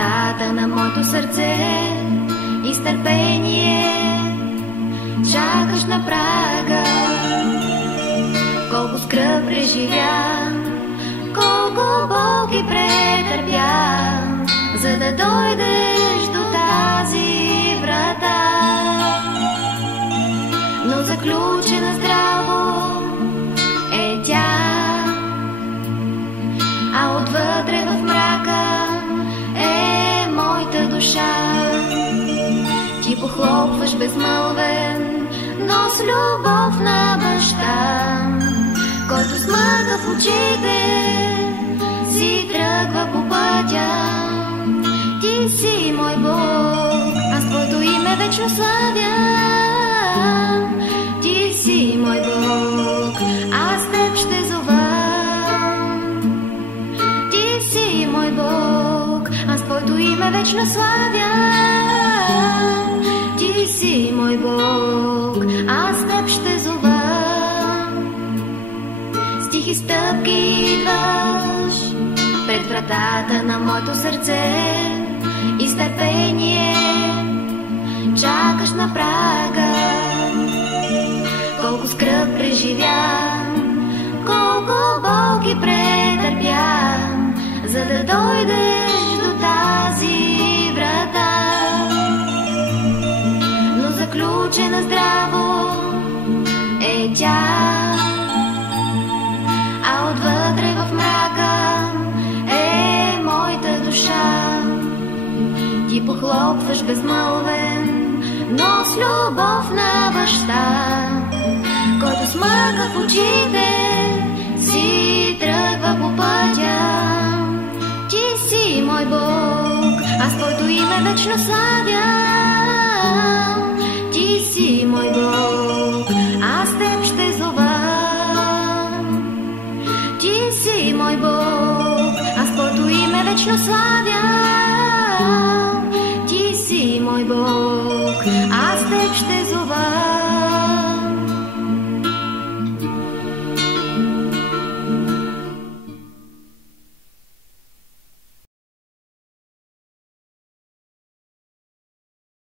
вратата на моето сърце и с търпение чакаш на прага. Колко скръб преживя, колко болки претърпя, за да дойдеш до тази врата. Но заключена здраво е тя, а отвътре в мрака е моята душа. Ти похлопваш безмълвен, но с любов на баща, който с мъка в очите си тръгва по пътя. Ти си мой Бог, аз твоето име вечно славя. Ти си мой Бог, аз теб ще зова. Ти си мой Бог, аз твоето име вечно славя. Ти си мой Бог, аз теб ще зова. С тихи стъпки идваш пред вратата на моето сърце и с търпение чакаш на прага. Колко скръб преживя, колко болки претърпя, за да дойдеш до тази врата. Но заключена здраво е тя, а отвътре в мрака е моята душа. Ти похлопваш безмълвен, но с любов на баща, който с мъка в очите си тръгва по пътя. Ти си мой Бог, аз твоето име вечно славя. Ти си мой Бог, аз теб ще зова. Ти си мой Бог, аз твоето име вечно славя. Ти си мой Бог, аз теб ще зова.